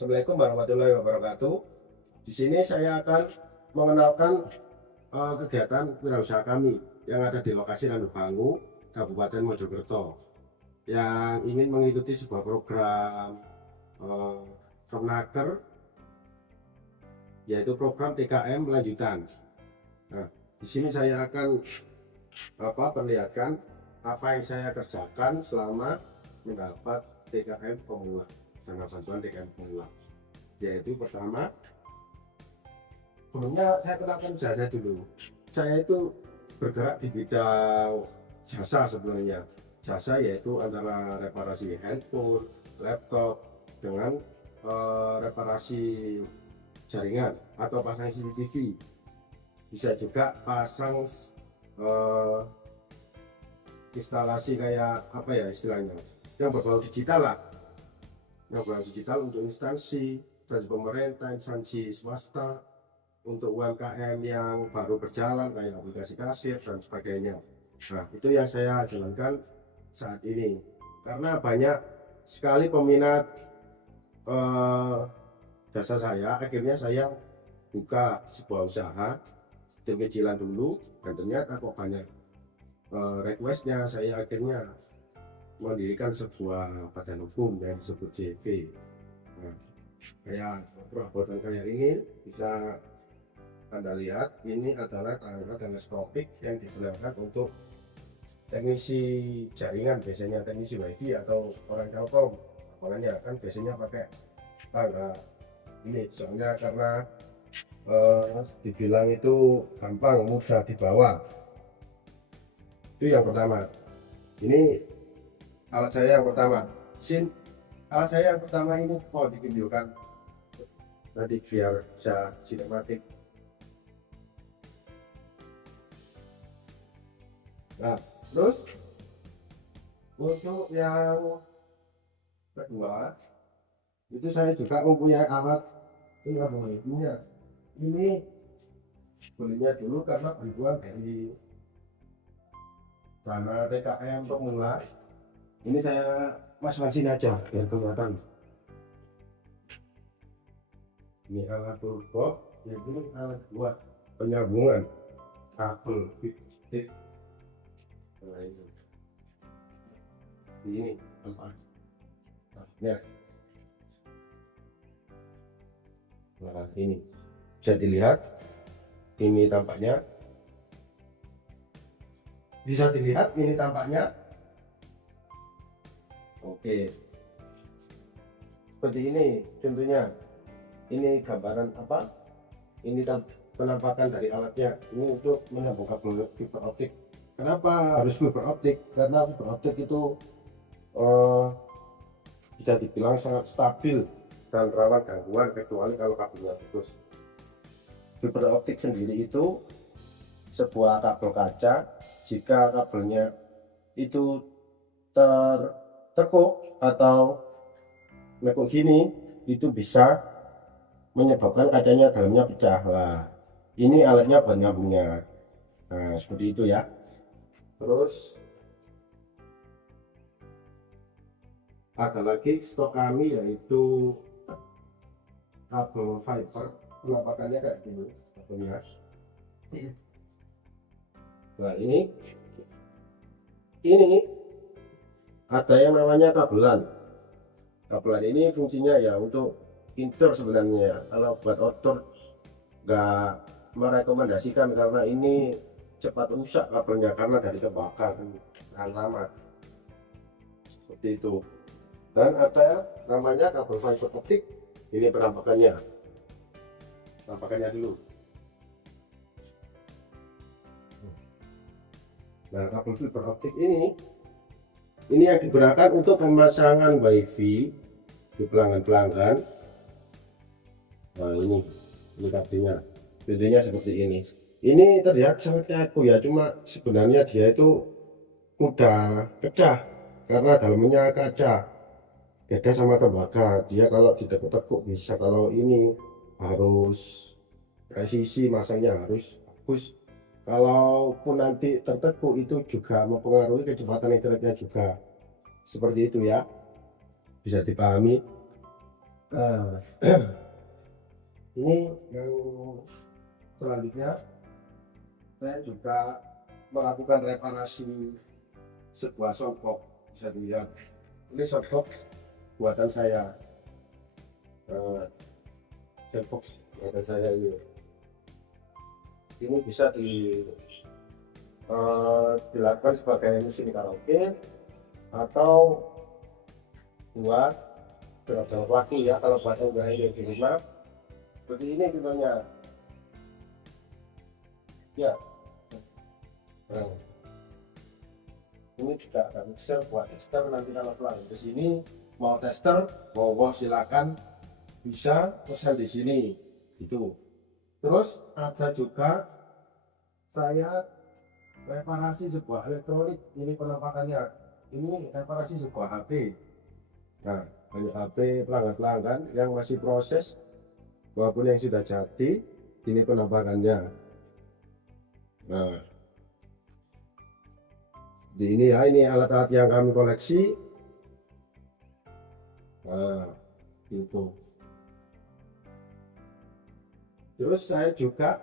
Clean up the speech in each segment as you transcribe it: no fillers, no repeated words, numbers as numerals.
Assalamualaikum warahmatullahi wabarakatuh. Di sini saya akan mengenalkan kegiatan wirausaha kami yang ada di lokasi Randubangu, Kabupaten Mojokerto, yang ingin mengikuti sebuah program Kemnaker, yaitu program TKM lanjutan. Nah, di sini saya akan perlihatkan apa yang saya kerjakan selama mendapat TKM pemula, dana bantuan TKM pemula. Yaitu pertama, sebelumnya saya kenalkan saya dulu. Saya itu bergerak di bidang jasa sebenarnya. Jasa yaitu antara reparasi handphone, laptop, dengan reparasi jaringan atau pasang CCTV. Bisa juga pasang instalasi kayak apa ya istilahnya, yang berbau digital lah, yang berbau digital untuk instansi pemerintah, instansi swasta, untuk UMKM yang baru berjalan kayak aplikasi kasir dan sebagainya. Nah, itu yang saya jalankan saat ini karena banyak sekali peminat jasa saya. Akhirnya saya buka sebuah usaha kecil-kecilan dulu, dan ternyata kok banyak requestnya. Saya akhirnya mendirikan sebuah badan hukum yang disebut JV. Nah, kayak perabotan kayak ini bisa Anda lihat, ini adalah tangga teleskopik yang digunakan untuk teknisi jaringan, biasanya teknisi wifi atau orang telkom. Makanya kan biasanya pakai tangga ini, soalnya karena dibilang itu gampang, mudah dibawa. Itu yang pertama. Ini alat saya yang pertama. Alat saya yang pertama ini mau ditunjukkan nanti biar bisa sinematik. Nah, terus untuk yang kedua itu saya juga mempunyai alat ini belinya dulu karena bantuan dari dana TKM pemula. Ini saya mas-masin aja biar kelihatan. Ini alat turbo, ini alat buat penyambungan kabel titik. Nah, ini tempatnya. Nah, ini bisa dilihat, ini tampaknya. Bisa dilihat ini tampaknya. Oke, seperti ini contohnya. Ini gambaran apa? Ini penampakan dari alatnya. Ini untuk menyambung kabel fiber optik. Kenapa harus fiber optik? Karena fiber optik itu bisa dibilang sangat stabil dan rawan gangguan kecuali kalau kabelnya putus. Fiber optik sendiri itu sebuah kabel kaca. Jika kabelnya itu tertekuk atau nekuk gini, itu bisa menyebabkan kacanya dalamnya pecah. Lah, ini alatnya buat nyambungnya. Nah, seperti itu ya. Terus ada lagi stok kami yaitu kabel fiber, penampakannya kayak gini kabelnya. Nah, ini ada yang namanya kabelan. Kabelan ini fungsinya ya untuk indoor sebenarnya. Kalau buat outdoor nggak merekomendasikan karena ini cepat rusak kabelnya karena dari kebakaran tahan lama. Seperti itu. Dan ada namanya kabel fiber optik. Ini penampakannya. Penampakannya dulu. Nah, kabel fiber optik ini yang digunakan untuk pemasangan wifi di pelanggan-pelanggan. Nah, ini kabelnya. Videonya seperti ini. Ini terlihat sangat kaku ya, cuma sebenarnya dia itu mudah pecah karena dalamnya kaca. Beda sama tembaga, dia kalau ditekuk-tekuk bisa, kalau ini harus presisi, masangnya harus bagus. Kalaupun nanti tertekuk itu juga mempengaruhi kecepatan internetnya juga. Seperti itu ya, bisa dipahami. Nah, ini yang selanjutnya saya juga melakukan reparasi sebuah softbox. Bisa dilihat ini softbox buatan saya. Softbox buatan saya ini bisa dilakukan sebagai mesin karaoke atau buat beberapa waktu ya, kalau buat yang di rumah seperti ini contohnya ya. Nah, ini juga ada mixer buat tester. Nanti kalau pelanggan ke sini mau tester, mau silakan bisa pesan di sini itu. Terus ada juga saya reparasi sebuah elektronik. Ini penampakannya, ini reparasi sebuah HP. Nah, banyak HP pelanggan yang masih proses maupun yang sudah jadi, ini penampakannya. Nah, ini ya, ini alat-alat yang kami koleksi. Nah, itu. Terus saya juga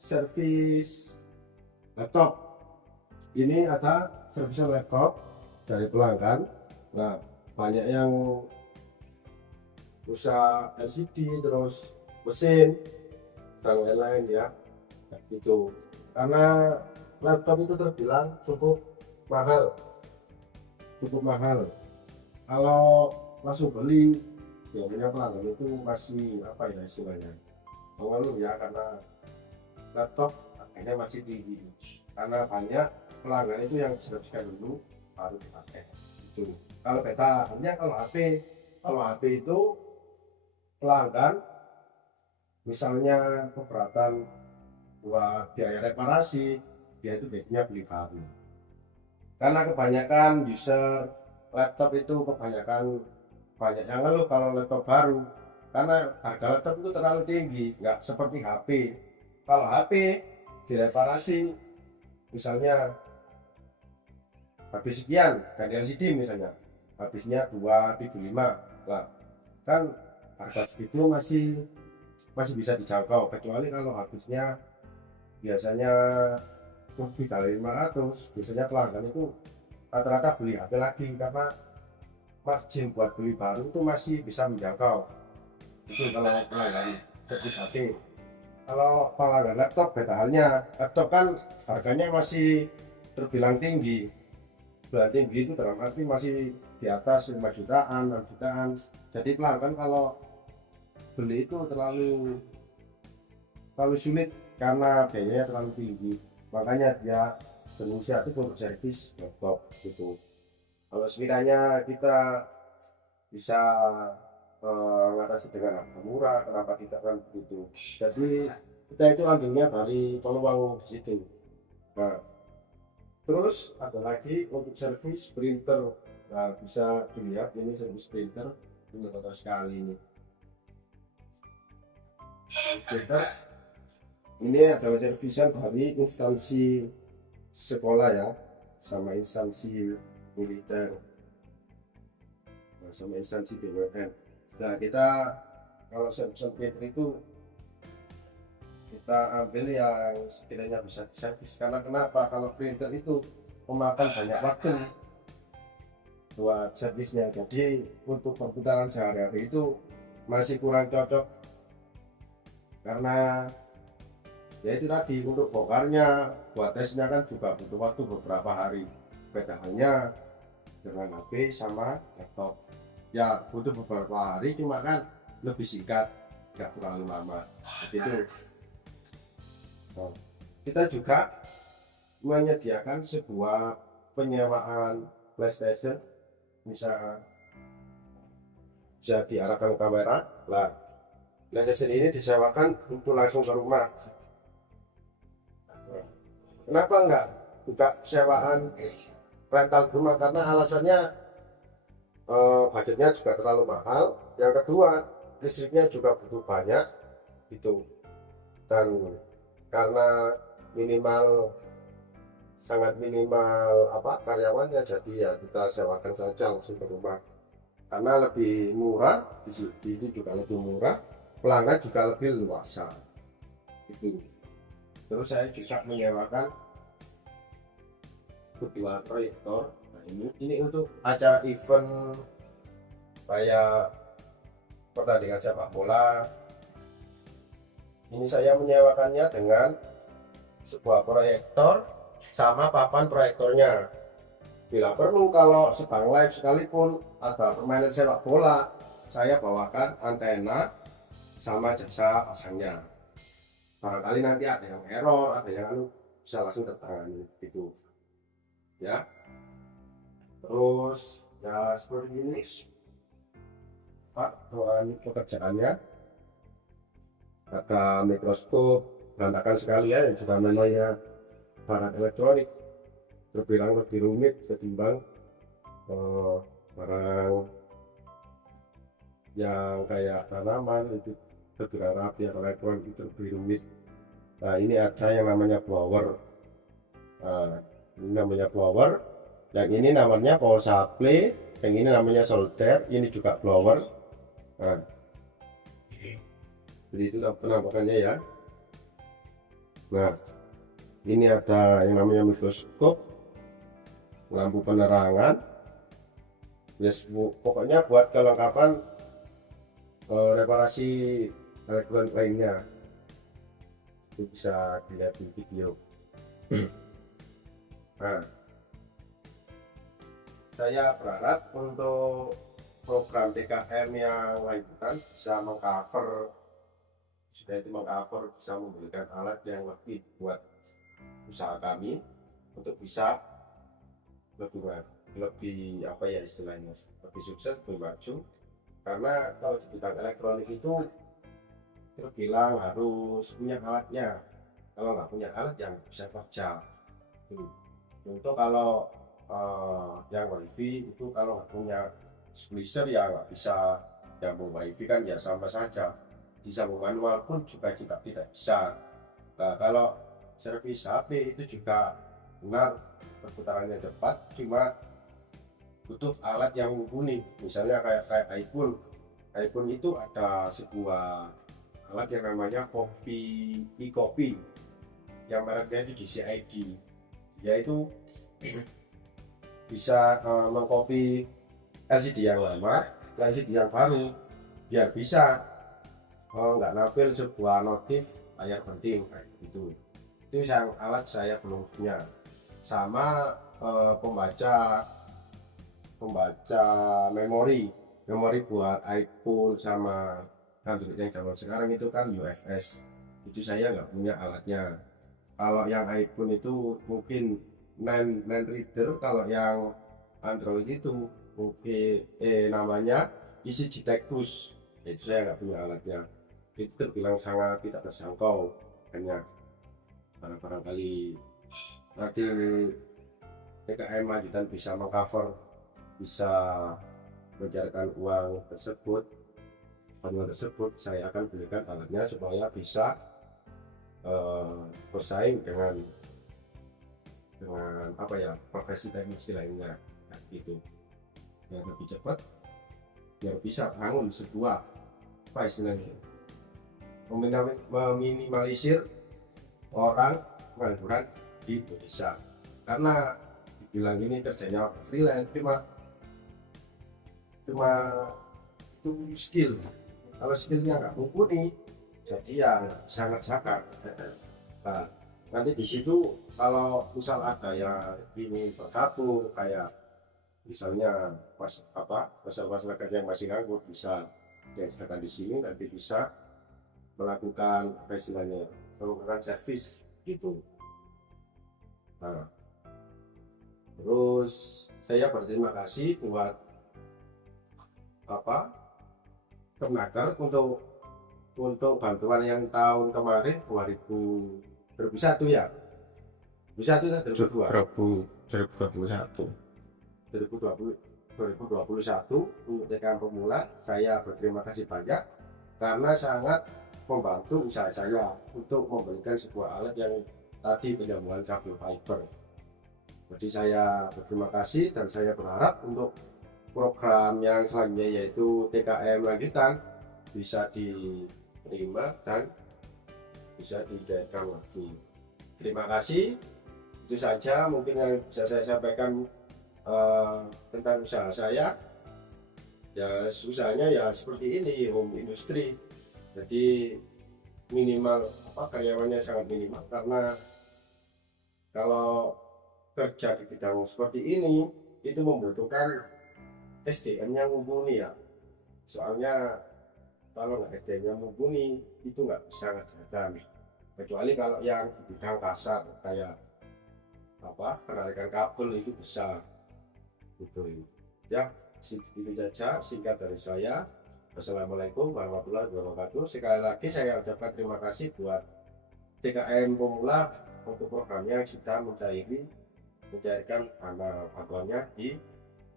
servis laptop. Ini ada servis laptop dari pelanggan. Nah, banyak yang rusak LCD, terus mesin dan lain-lain ya. Itu karena laptop itu terbilang cukup mahal. Kalau langsung beli biasanya pelanggan itu masih apa ya istilahnya, mengeluh ya, karena laptop harganya masih tinggi. Karena banyak pelanggan itu yang serviskan dulu baru dipakai. Itu kalau beta hanya kalau HP itu pelanggan misalnya keberatan buat biaya reparasi, dia itu biasanya beli baru. Karena kebanyakan user laptop itu banyak yang ngeluh kalau laptop baru, karena harga laptop itu terlalu tinggi, nggak seperti HP. Kalau HP direparasi misalnya habis sekian, ganti LCD misalnya habisnya 275 lah, kan harga segitu masih bisa dijangkau. Kecuali kalau habisnya biasanya lebih dari 500, biasanya pelanggan itu rata-rata beli HP lagi, karena margin buat beli baru itu masih bisa menjangkau. Itu kalau pelanggan servis HP. Kalau pelanggan laptop beda halnya. Laptop kan harganya masih terbilang tinggi. Itu dalam arti masih di atas 5 jutaan, 6 jutaan. Jadi pelanggan kalau beli itu terlalu sulit karena biayanya terlalu tinggi. Makanya dia berinisiatif untuk servis laptop gitu. Kalau sekiranya kita bisa mengatasi dengan harga murah, kenapa kita kan begitu. Jadi kita itu ambilnya dari peluang di situ. Nah, terus ada lagi untuk servis printer. Nah, bisa dilihat ini servis printer, ini kotor sekali ini. Printer ini adalah servisan dari instansi sekolah ya, sama instansi militer, sama instansi BUMN. Nah, kita kalau servisan printer itu kita ambil yang sekiranya bisa diservis. Karena kenapa? Kalau printer itu memakan banyak waktu buat servisnya. Jadi untuk perputaran sehari-hari itu masih kurang cocok, karena ya itu tadi, untuk bongkarnya, buat tesnya kan juga butuh waktu beberapa hari. Beda halnya dengan HP sama laptop, ya butuh beberapa hari, cuma kan lebih singkat, nggak terlalu lama gitu. Nah, kita juga menyediakan sebuah penyewaan PlayStation, bisa diarahkan kamera lah. PlayStation ini disewakan untuk langsung ke rumah. Kenapa enggak buka sewaan rental rumah? Karena alasannya budgetnya juga terlalu mahal. Yang kedua, listriknya juga butuh banyak gitu. Dan karena sangat minimal karyawannya, jadi ya kita sewakan saja langsung ke rumah. karena lebih murah, di situ juga lebih murah, pelanggan juga lebih luasa itu. Terus saya juga menyewakan kedua proyektor. Nah, ini untuk acara event kayak pertandingan sepak bola. Ini saya menyewakannya dengan sebuah proyektor sama papan proyektornya. Bila perlu kalau sedang live sekalipun ada permainan sepak bola, saya bawakan antena sama jasa pasangnya. Barangkali nanti ada yang error, ada yang bisa langsung tertangani gitu ya. Terus ya seperti ini Pak, bahan pekerjaannya. Ada mikroskop, berantakan sekali ya, yang juga namanya barang elektronik terbilang lebih rumit ketimbang barang yang kayak tanaman, itu terbilang rapi atau elektronik itu lebih rumit. Nah, ini ada yang namanya blower. Nah, ini namanya blower, yang ini namanya power supply, yang ini namanya solder, ini juga blower. Nah, jadi itu penampakannya ya. Nah, ini ada yang namanya mikroskop, lampu penerangan, yes, pokoknya buat kelengkapan reparasi elektronik lainnya. Itu bisa dilihat di video. Nah, saya berharap untuk program TKM yang lanjutan bisa mengcover, sudah itu mengcover, bisa memberikan alat yang lebih buat usaha kami untuk bisa lebih apa ya istilahnya, lebih sukses, lebih maju. Karena kalau di bidang elektronik itu terbilang harus punya alatnya, kalau nggak punya alat yang bisa kerja. Untuk kalau yang wifi itu kalau nggak punya splicer ya nggak bisa nyambung wifi kan, ya sama saja. Disambung manual pun juga tidak bisa. Nah, kalau servis HP itu juga benar perputarannya cepat, cuma butuh alat yang mumpuni. Misalnya kayak iPhone itu ada sebuah alat yang namanya e-copy yang mereknya itu DCID, yaitu bisa mengcopy LCD yang lama ke LCD yang baru biar bisa nggak nampil sebuah notif layar penting kayak gitu. Itu yang alat saya belum punya. Sama pembaca memori buat iPhone sama Android yang zaman sekarang itu kan UFS, itu saya nggak punya alatnya. Kalau yang iPhone itu mungkin nine reader, kalau yang Android itu mungkin namanya ECG Tectus, itu saya nggak punya alatnya. Itu terbilang sangat tidak terjangkau, hanya barangkali nanti TKM lanjutan bisa mengcover, bisa mencairkan uang tersebut, saya akan belikan alatnya supaya bisa bersaing dengan apa ya, profesi teknisi lainnya gitu, biar lebih cepat, biar bisa bangun sebuah apa istilahnya, meminimalisir orang pengangguran di Indonesia. Karena dibilang ini kerjanya freelance, cuma itu skill. Kalau skillnya nggak mumpuni, jadi ya sangat zakat. Nah, nanti di situ kalau misal ada yang ingin bergabung, kayak misalnya masyarakat yang masih nganggur, bisa diadakan di sini, nanti bisa melakukan istilahnya melakukan servis gitu. Nah, terus saya berterima kasih buat Kemnaker untuk bantuan yang tahun kemarin 2021 ya, 2021 untuk TKM pemula. Saya berterima kasih banyak karena sangat membantu usaha saya untuk memberikan sebuah alat yang tadi penyambungan kabel fiber. Jadi saya berterima kasih dan saya berharap untuk program yang selanjutnya yaitu TKM lanjutan bisa diterima dan bisa dijalankan lagi. Terima kasih, itu saja mungkin yang bisa saya sampaikan tentang usaha saya. Ya usahanya ya seperti ini, home industry, jadi minimal karyawannya sangat minimal, karena kalau kerja di bidang seperti ini itu membutuhkan SDM yang mumpuni ya, soalnya kalau nggak SDM yang mumpuni itu nggak bisa ngerjakan, kecuali kalau yang di bidang kasar kayak penarikan kabel itu bisa gitu ya. Itu saja singkat dari saya. Wassalamualaikum warahmatullahi wabarakatuh. Sekali lagi saya ucapkan terima kasih buat TKM Pemula untuk programnya yang sudah mencarikan bantuannya di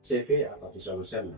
CV atau di solution.